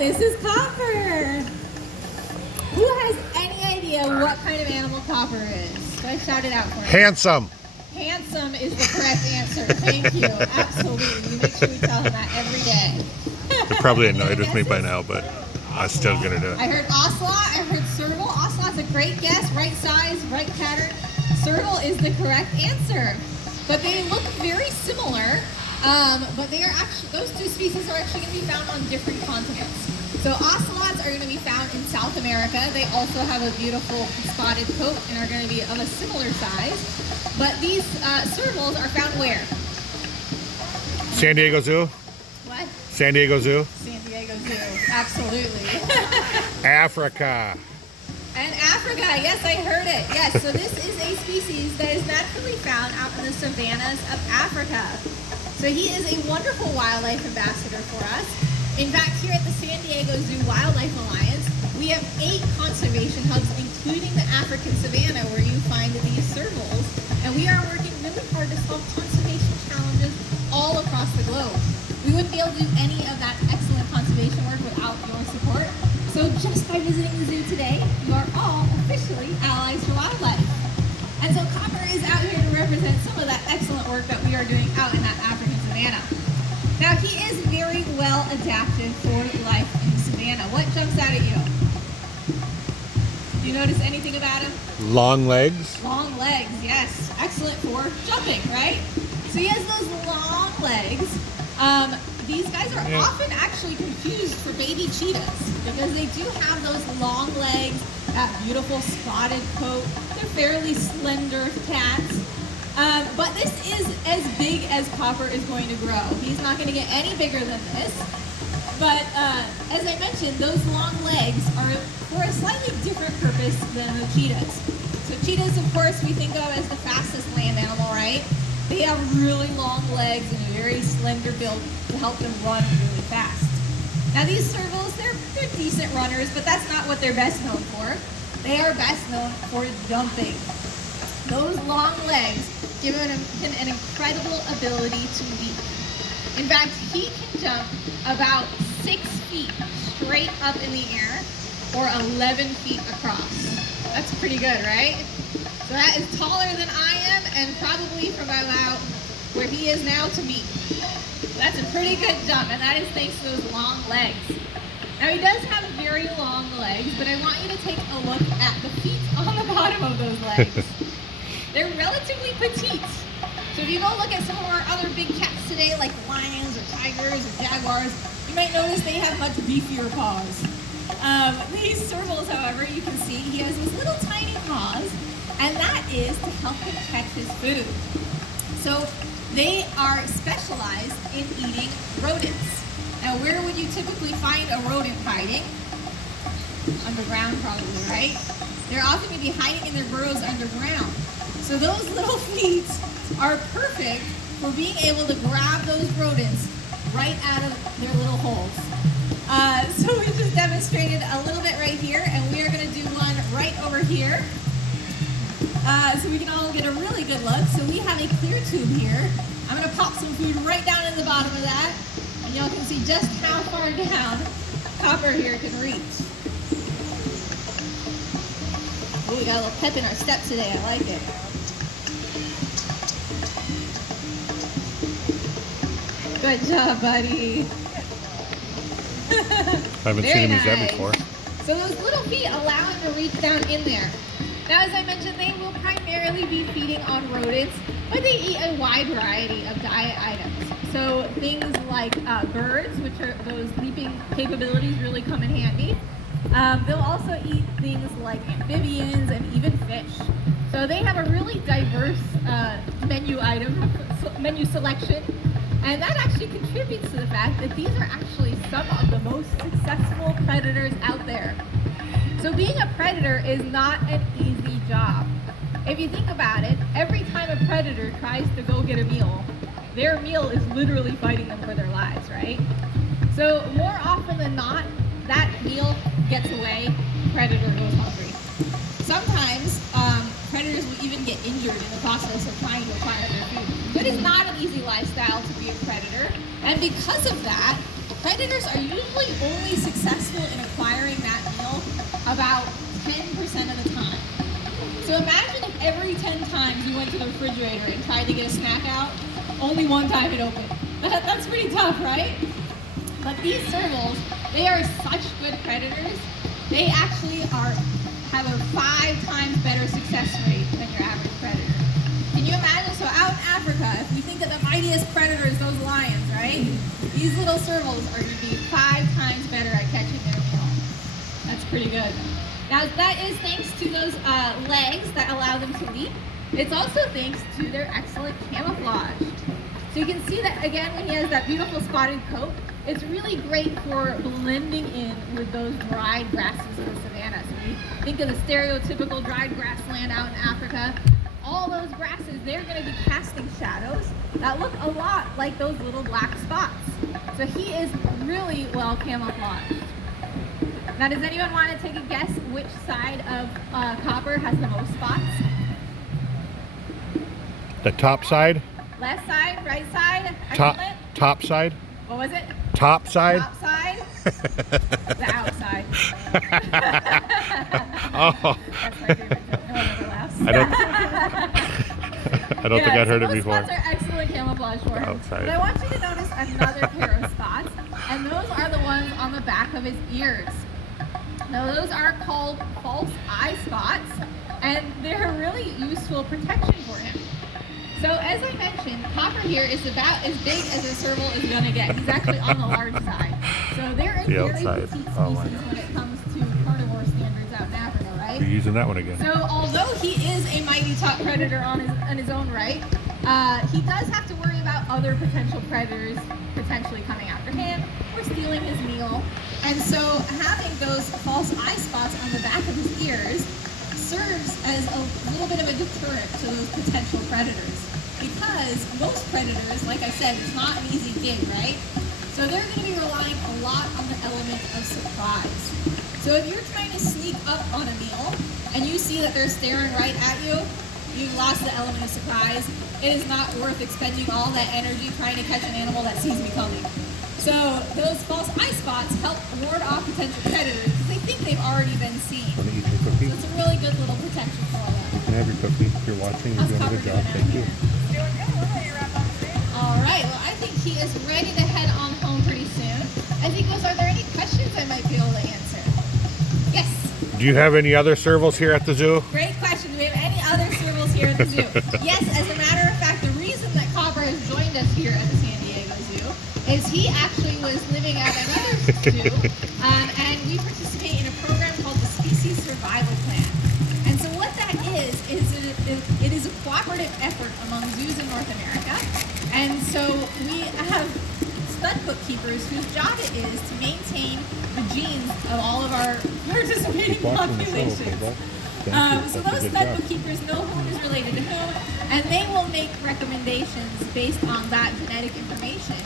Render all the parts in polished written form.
this is Copper. Who has any idea what kind of animal Copper is? So I shout it out for you. Handsome. Handsome is the correct answer. Thank you. Absolutely. We make sure we tell him that every day. You're probably annoyed with me by now, but I'm still going to do it. I heard Ocelot. I heard Serval. Ocelot's a great guess. Right size, right pattern. Serval is the correct answer. But they look very similar. But they are actually, those two species are actually going to be found on different continents. So ocelots are going to be found in South America. They also have a beautiful spotted coat and are going to be of a similar size. But these servals are found where? San Diego Zoo? What? San Diego Zoo? San Diego Zoo, absolutely. Africa. And Africa, yes, I heard it. Yes, so this is a species that is naturally found out in the savannas of Africa. So he is a wonderful wildlife ambassador for us. In fact, here at the San Diego Zoo Wildlife Alliance, we have 8 conservation hubs, including the African savanna, where you find these servals. And we are working really hard to solve conservation challenges all across the globe. We wouldn't be able to do any of that excellent conservation work without your support. So just by visiting the zoo today, you are all officially allies for wildlife. And so Copper is out here to represent some of that excellent work that we are doing out in that African savanna. Now he is very well adapted for life in the savanna. What jumps out at you? Do you notice anything about him? Long legs. Long legs, yes. Excellent for jumping, right? So he has those long legs. These guys are often actually confused for baby cheetahs because they do have those long legs, that beautiful spotted coat. They're fairly slender cats. But this is as big as Copper is going to grow. He's not going to get any bigger than this. But as I mentioned, those long legs are for a slightly different purpose than the cheetahs. So cheetahs, of course, we think of as the fastest land animal, right? They have really long legs and a very slender build to help them run really fast. Now these servals, they're decent runners, but that's not what they're best known for. They are best known for jumping. Those long legs give him an incredible ability to leap. In fact, he can jump about 6 feet straight up in the air or 11 feet across. That's pretty good, right? So that is taller than I am and probably from about where he is now to me. That's a pretty good jump, and that is thanks to those long legs. Now he does have very long legs, but I want you to take a look at the feet on the bottom of those legs. They're relatively petite. So if you go look at some of our other big cats today, like lions or tigers or jaguars, you might notice they have much beefier paws. These servals, however, you can see he has these little tiny paws, and that is to help him catch his food. So they are specialized in eating rodents. Now where would you typically find a rodent hiding? Underground probably, right? They're often going to be hiding in their burrows underground. So those little feet are perfect for being able to grab those rodents right out of their little holes. So we just demonstrated a little bit right here, and we are going to do one right over here. So we can all get a really good look. So we have a clear tube here. I'm going to pop some food right down in the bottom of that, and y'all can see just how far down Copper here can reach. Oh, we got a little pep in our step today. I like it. Good job, buddy. I haven't seen him use that before. So those little feet allow him to reach down in there. Now, as I mentioned, they will primarily be feeding on rodents, but they eat a wide variety of diet items. So things like birds, which are those leaping capabilities really come in handy. They'll also eat things like amphibians and even fish. So they have a really diverse menu selection. And that actually contributes to the fact that these are actually some of the most successful predators out there. So being a predator is not an easy job. If you think about it, every time a predator tries to go get a meal, their meal is literally fighting them for their lives, right? So more often than not, that meal gets away, predator goes hungry. Sometimes predators will even get injured in the process of trying to acquire their food. But it's not an easy lifestyle to be a predator, and because of that, predators are usually only successful in acquiring that meal about 10% of the time. So imagine if every 10 times you went to the refrigerator and tried to get a snack out, only one time it opened. That's pretty tough, right? But these servals, they are such good predators. They actually have a 5 times better success rate than your average predator. Can you imagine? So out in Africa, if we think of the mightiest predators, those lions, right? These little servals are going to be 5 times better at catching their meal. That's pretty good. Now that is thanks to those legs that allow them to leap. It's also thanks to their excellent camouflage. So you can see that again when he has that beautiful spotted coat. It's really great for blending in with those dried grasses of the savannah. So when you think of the stereotypical dried grassland out in Africa, all those grasses, they're going to be casting shadows that look a lot like those little black spots. So he is really well camouflaged. Now, does anyone want to take a guess which side of Copper has the most spots? The top side? Left side, right side? Top side? What was it? Top side? Top side? The outside. Oh. That's my favorite joke. No one ever laughs. I don't think I'd heard it before. Those spots are excellent camouflage for him. Outside. But I want you to notice another pair of spots, and those are the ones on the back of his ears. Now those are called false eye spots, and they're a really useful protection for him. So as I mentioned, Copper here is about as big as a serval is going to get. He's actually on the large side. So they're a very petite species when it comes to carnivore standards out in Africa, right? You're using that one again. So although he is a mighty top predator on his own right, he does have to worry about other potential predators potentially coming after him or stealing his meal. And so having those false eye spots on the back of his ears serves as a little bit of a deterrent to those potential predators. Because most predators, like I said, it's not an easy gig, right? So they're going to be relying a lot on the element of surprise. So if you're trying to sneak up on a meal and you see that they're staring right at you, you've lost the element of surprise. It is not worth expending all that energy trying to catch an animal that sees me coming. So those false eye spots help ward off potential predators because they think they've already been seen. Want to eat your cookie? So it's a really good little protection for all that. You can have your cookie. If you're watching, you're doing a good job. Thank you. All right, well, I think he is ready to head on home pretty soon. As he goes, are there any questions I might be able to answer? Yes. Do you have any other servals here at the zoo? Great question. Do we have any other servals here at the zoo? Yes, as a matter of fact, the reason that Copper has joined us here at the San Diego Zoo is he actually was living at another zoo, and we participate in a program called the Species Survival Plan. And so what that is it is a cooperative effort among zoos in North America. And so we have stud bookkeepers whose job it is to maintain the genes of all of our participating populations. So those stud bookkeepers know who is related to whom, and they will make recommendations based on that genetic information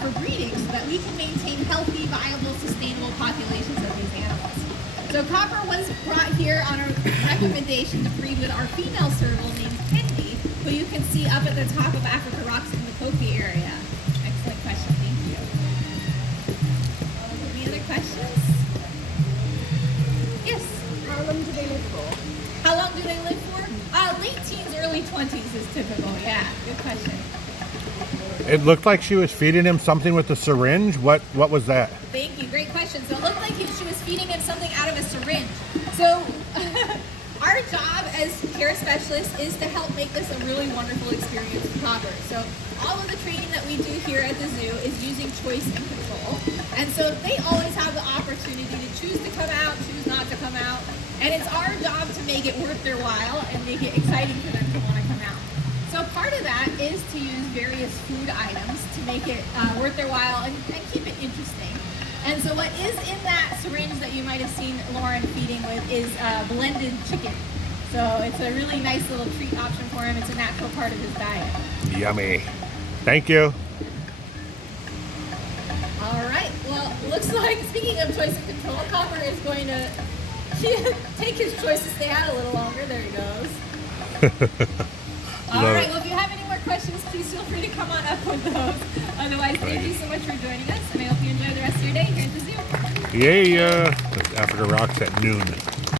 for breeding so that we can maintain healthy, viable, sustainable populations of these animals. So Copper was brought here on a recommendation to breed with our female serval named Kendi, who you can see up at the top of Africa Rocks in the Kofi area. Excellent question, thank you. Any other questions? Yes? How long do they live for? How long do they live for? Late teens, early 20s is typical, yeah. Good question. It looked like she was feeding him something with a syringe. What was that? Thank you, great question. So it looked like she was feeding him something out of a syringe. So our job as care specialists is to help make this a really wonderful experience for Copper. So all of the training that we do here at the zoo is using choice and control. And so they always have the opportunity to choose to come out, choose not to come out. And it's our job to make it worth their while and make it exciting for them to want to come out. So part of that is to use various food items to make it worth their while and keep it interesting. And so what is in that syringe that you might have seen Lauren feeding with is blended chicken. So it's a really nice little treat option for him. It's a natural part of his diet. Yummy. Thank you. All right. Well, looks like, speaking of choice and control, Copper is going to take his choice to stay out a little longer. There he goes. All right. Well, if you have any more questions, please feel free to come on up with those. Otherwise, thank you so much for joining us, and I hope you enjoy the rest of your day here at the zoo. Yay! Africa Rocks at noon.